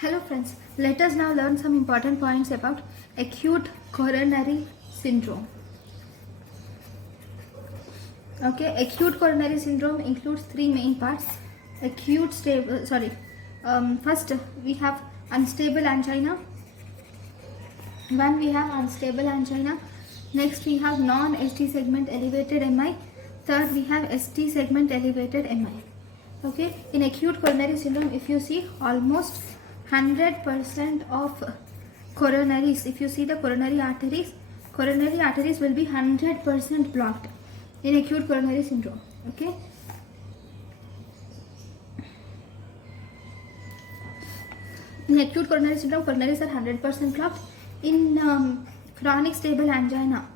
Hello friends, let us now learn some important points about acute coronary syndrome. Okay, acute coronary syndrome includes three main parts. First we have unstable angina. We have unstable angina. Next we have non-ST segment elevated MI. Third we have ST segment elevated MI. Okay, in acute coronary syndrome, if you see almost 100% of coronaries, if you see the coronary arteries will be 100% blocked in acute coronary syndrome. Okay, in acute coronary syndrome, coronaries are 100% blocked. In chronic stable angina,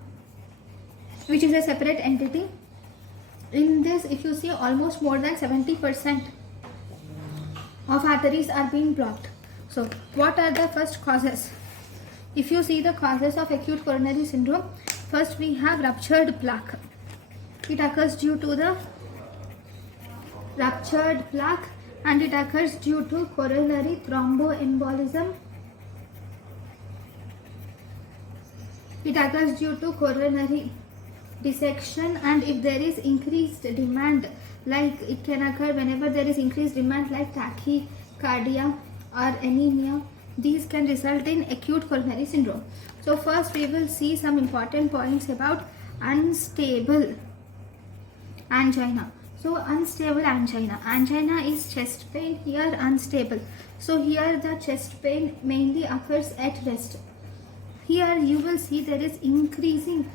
which is a separate entity, in this if you see almost more than 70% of arteries are being blocked. So what are the first causes? If you see the causes of acute coronary syndrome, first we have ruptured plaque. It occurs due to the ruptured plaque and it occurs due to coronary thromboembolism. It occurs due to coronary dissection, and if there is increased demand, like it can occur whenever there is increased demand like tachycardia or anemia, these can result in acute coronary syndrome. So first we will see some important points about unstable angina. So unstable angina is chest pain, here unstable. So here the chest pain mainly occurs at rest. Here you will see there is increasing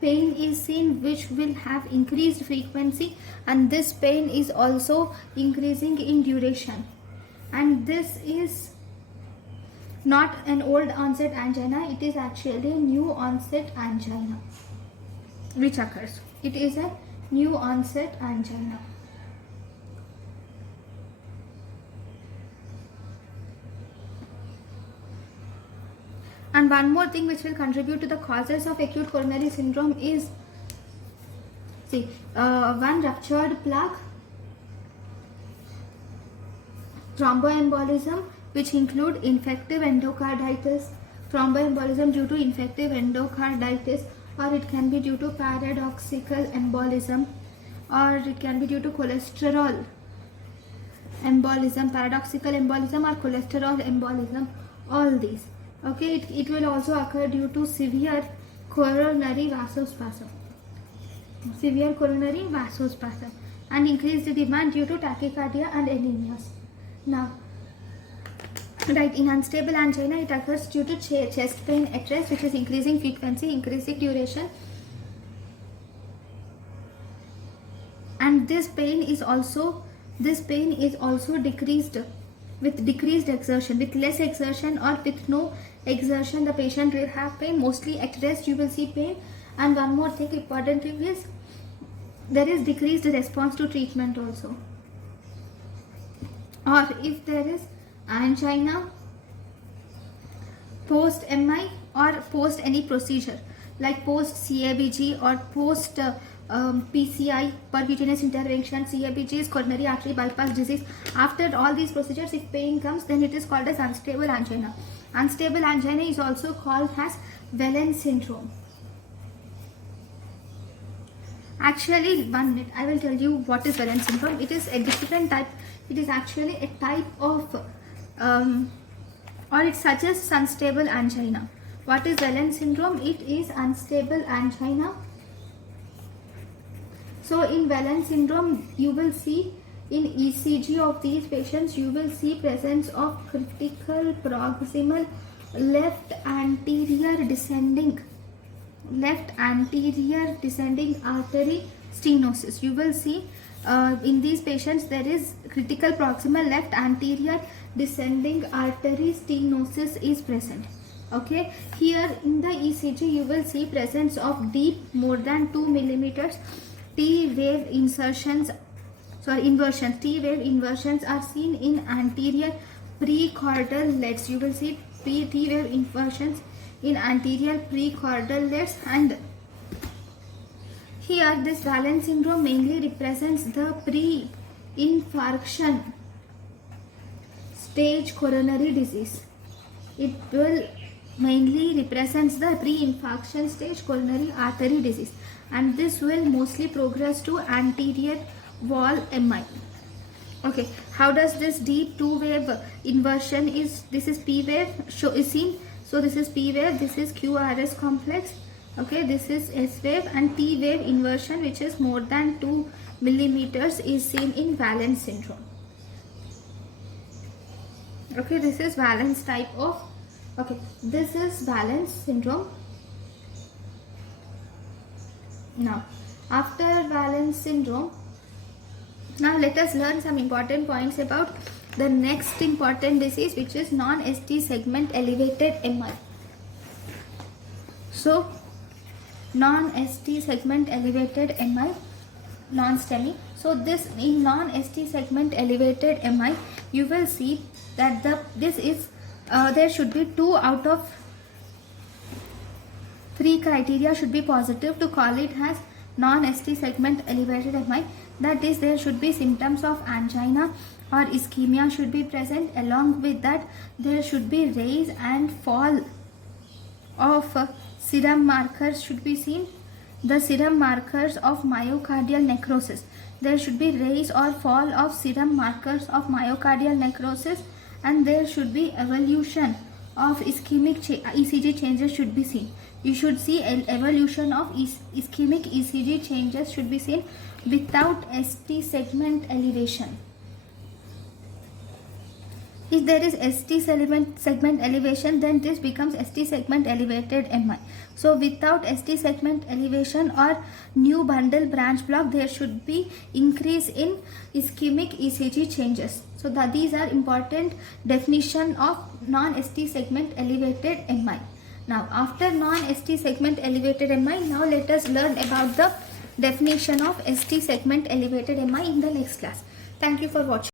pain is seen, which will have increased frequency, and this pain is also increasing in duration. And this is not an old onset angina, it is actually a new onset angina which occurs. It is a new onset angina. And one more thing which will contribute to the causes of acute coronary syndrome is one, ruptured plaque, thromboembolism, which include infective endocarditis, thromboembolism due to infective endocarditis, or it can be due to paradoxical embolism, or it can be due to cholesterol embolism, paradoxical embolism or cholesterol embolism, all these. Okay, it will also occur due to severe coronary vasospasm, and increased demand due to tachycardia and anemias. Now, right, in unstable angina, it occurs due to chest pain at rest, which is increasing frequency, increasing duration, and this pain is also decreased with decreased exertion. With less exertion or with no exertion, the patient will have pain. Mostly at rest you will see pain. And one more thing, important thing is there is decreased response to treatment also. Or if there is angina post MI or post any procedure like post CABG or post PCI, percutaneous intervention, CABG is coronary artery bypass disease. After all these procedures, if pain comes, then it is called as unstable angina. Unstable angina is also called as Wellen syndrome. Actually, 1 minute, I will tell you what is Wellen syndrome. It is a different type. It is actually a type of or it suggests unstable angina. What is Wellen syndrome? It is unstable angina. So in Wellen syndrome, you will see in ECG of these patients, you will see presence of critical proximal left anterior descending artery stenosis. You will see in these patients there is critical proximal left anterior descending artery stenosis is present. Okay, here in the ECG you will see presence of deep more than 2 millimeters T-wave inversions are seen in anterior precaudal leads. You will see T-wave inversions in anterior precaudal leads, and here this Wellen syndrome mainly represents the pre-infarction stage coronary disease. It will mainly represents the pre-infarction stage coronary artery disease, and this will mostly progress to anterior wall MI. Okay, how does this deep two wave inversion is? This is P wave is seen. So this is P wave, this is QRS complex. Okay, this is S wave, and T wave inversion, which is more than 2 millimeters, is seen in Valence syndrome. Okay, this is Valence type of. Okay, this is Valence syndrome. Now, after Valence syndrome, now let us learn some important points about the next important disease, which is non-ST segment elevated MI. So, non-ST segment elevated MI, non-STEMI. So, this in non-ST segment elevated MI, you will see that there should be 2 out of 3 criteria should be positive to call it as non-ST segment elevated MI. That is, there should be symptoms of angina or ischemia should be present. Along with that, there should be rise and fall of serum markers should be seen. The serum markers of myocardial necrosis. There should be rise or fall of serum markers of myocardial necrosis, and there should be evolution of ischemic ECG changes should be seen. You should see an evolution of ischemic ECG changes should be seen without ST segment elevation. If there is ST segment elevation, then this becomes ST segment elevated MI. So without ST segment elevation or new bundle branch block, there should be increase in ischemic ECG changes. So these are important definition of non-ST segment elevated MI. Now after non-ST segment elevated MI, now let us learn about the definition of ST segment elevated MI in the next class. Thank you for watching.